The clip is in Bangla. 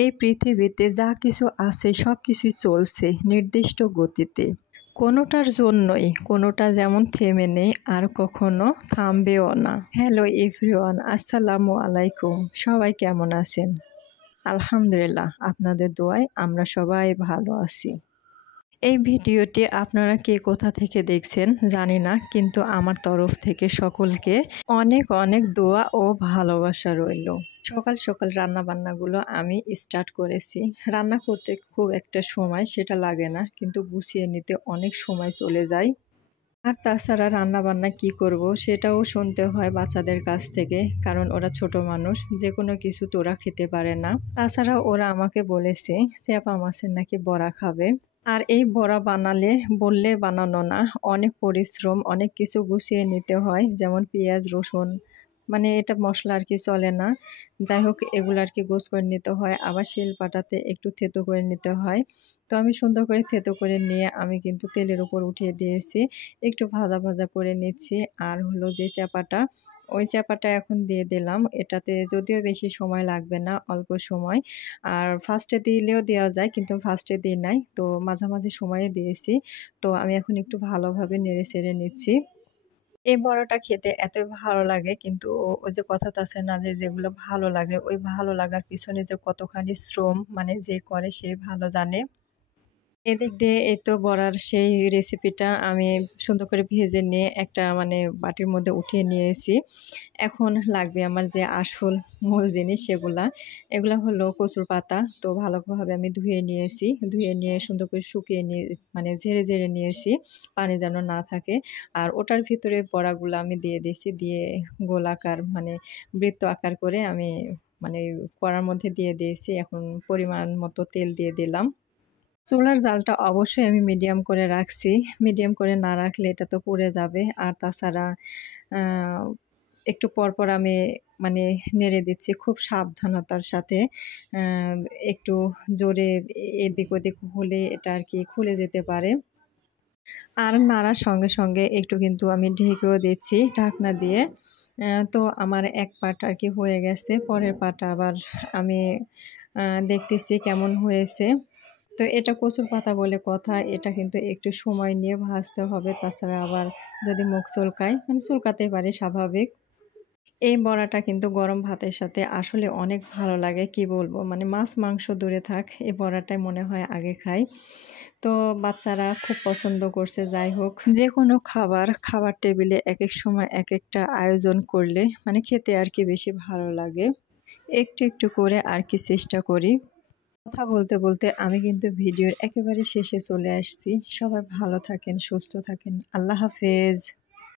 এই পৃথিবীতে যা কিছু আছে সব কিছুই চলছে নির্দিষ্ট গতিতে। কোনোটার জন্যই কোনোটা যেমন থেমে নেই আর কখনো থামবেও না। হ্যালো এভরিওয়ান, আসসালামু আলাইকুম। সবাই কেমন আছেন? আলহামদুলিল্লাহ, আপনাদের দোয়ায় আমরা সবাই ভালো আছি। এই ভিডিওটি আপনারা কে কোথা থেকে দেখছেন জানি না, কিন্তু আমার তরফ থেকে সকলকে অনেক অনেক দোয়া ও ভালোবাসা রইল। সকাল সকাল রান্নাবান্নাগুলো আমি স্টার্ট করেছি। রান্না করতে খুব একটা সময় সেটা লাগে না, কিন্তু গুছিয়ে নিতে অনেক সময় চলে যায়। আর তাছাড়া রান্নাবান্না কি করব সেটাও শুনতে হয় বাচ্চাদের কাছ থেকে, কারণ ওরা ছোট মানুষ, যে কোনো কিছু তো ওরা খেতে পারে না। তাছাড়া ওরা আমাকে বলেছে চ্যাপা মাছের নাকি বড়া খাবে। আর এই বড়া বানালে বললে বানানো না, অনেক পরিশ্রম, অনেক কিছু গুছিয়ে নিতে হয়, যেমন পেঁয়াজ রসুন, মানে এটা মশলা আর কি চলে না। যাই হোক, এগুলো আর কি গোছ করে নিতে হয়, আবার শিল পাটাতে একটু থেতো করে নিতে হয়। তো আমি সুন্দর করে থেতো করে নিয়ে আমি কিন্তু তেলের উপর উঠিয়ে দিয়েছি, একটু ভাজা ভাজা করে নিচ্ছি। আর হলো যে চ্যাপাটা, ওই চ্যাপাটা এখন দিয়ে দিলাম। এটাতে যদিও বেশি সময় লাগবে না, অল্প সময়। আর ফার্স্টে দিলেও দেওয়া যায়, কিন্তু ফার্স্টে দিই নাই, তো মাঝামাঝি সময়ে দিয়েছি। তো আমি এখন একটু ভালোভাবে নেড়ে চেড়ে নিচ্ছি। এই বড়াটা খেতে এতই ভালো লাগে, কিন্তু ওই যে কথাটা আছে না, যে যেগুলো ভালো লাগে, ওই ভালো লাগার পিছনে যে কতখানি শ্রম, মানে যে করে সে ভালো জানে। এদিক দিয়ে এই তো বড়ার সেই রেসিপিটা আমি সুন্দর করে ভেজে নিয়ে একটা মানে বাটির মধ্যে উঠিয়ে নিয়েছি। এখন লাগবে আমার যে আসল মূল জিনিস, এগুলা হলো কচুর পাতা। তো ভালোভাবে আমি ধুয়ে নিয়েছি, ধুয়ে নিয়ে সুন্দর করে শুকিয়ে নিয়ে মানে ঝেড়ে ঝেড়ে নিয়েছি, পানি যেন না থাকে। আর ওটার ভিতরে বড়াগুলো আমি দিয়ে দিয়েছি, দিয়ে গোলাকার মানে বৃত্ত আকার করে আমি মানে কড়ার মধ্যে দিয়ে দিয়েছি। এখন পরিমাণ মতো তেল দিয়ে দিলাম। চুলার জালটা অবশ্যই আমি মিডিয়াম করে রাখছি। মিডিয়াম করে না রাখলে এটা তো পুড়ে যাবে। আর তাছাড়া আ একটু পরপর আমি মানে নেড়ে দিচ্ছি খুব সাবধানতার সাথে। আ একটু জোরে এদিক ওদিক হলে এটা আর কি খুলে যেতে পারে। আর নাড়ার সঙ্গে সঙ্গে একটু কিন্তু আমি ঢেকেও দিচ্ছি ঢাকনা দিয়ে। তো আমার এক পাট আর কি হয়ে গেছে। পরের পাটটা আবার আমি দেখতেছি কেমন হয়েছে। তো এটা কচুর পাতা বলে কথা, এটা কিন্তু একটু সময় নিয়ে ভাজতে হবে। তাছাড়া আবার যদি মুখ চুলকায়, মানে চুলকাতেই পারে, স্বাভাবিক। এই বড়াটা কিন্তু গরম ভাতের সাথে আসলে অনেক ভালো লাগে, কি বলবো, মানে মাছ মাংস দূরে থাক, এই বড়াটাই মনে হয় আগে খাই। তো বাচ্চারা খুব পছন্দ করছে। যাই হোক, যে কোনো খাবার টেবিলে একেক সময় একেকটা আয়োজন করলে মানে খেতে আর কি বেশি ভালো লাগে। একটু একটু করে আর কি চেষ্টা করি। কথা বলতে বলতে আমি কিন্তু ভিডিওর একেবারে শেষে চলে আসছি। সবাই ভালো থাকেন, সুস্থ থাকেন। আল্লাহ হাফেজ।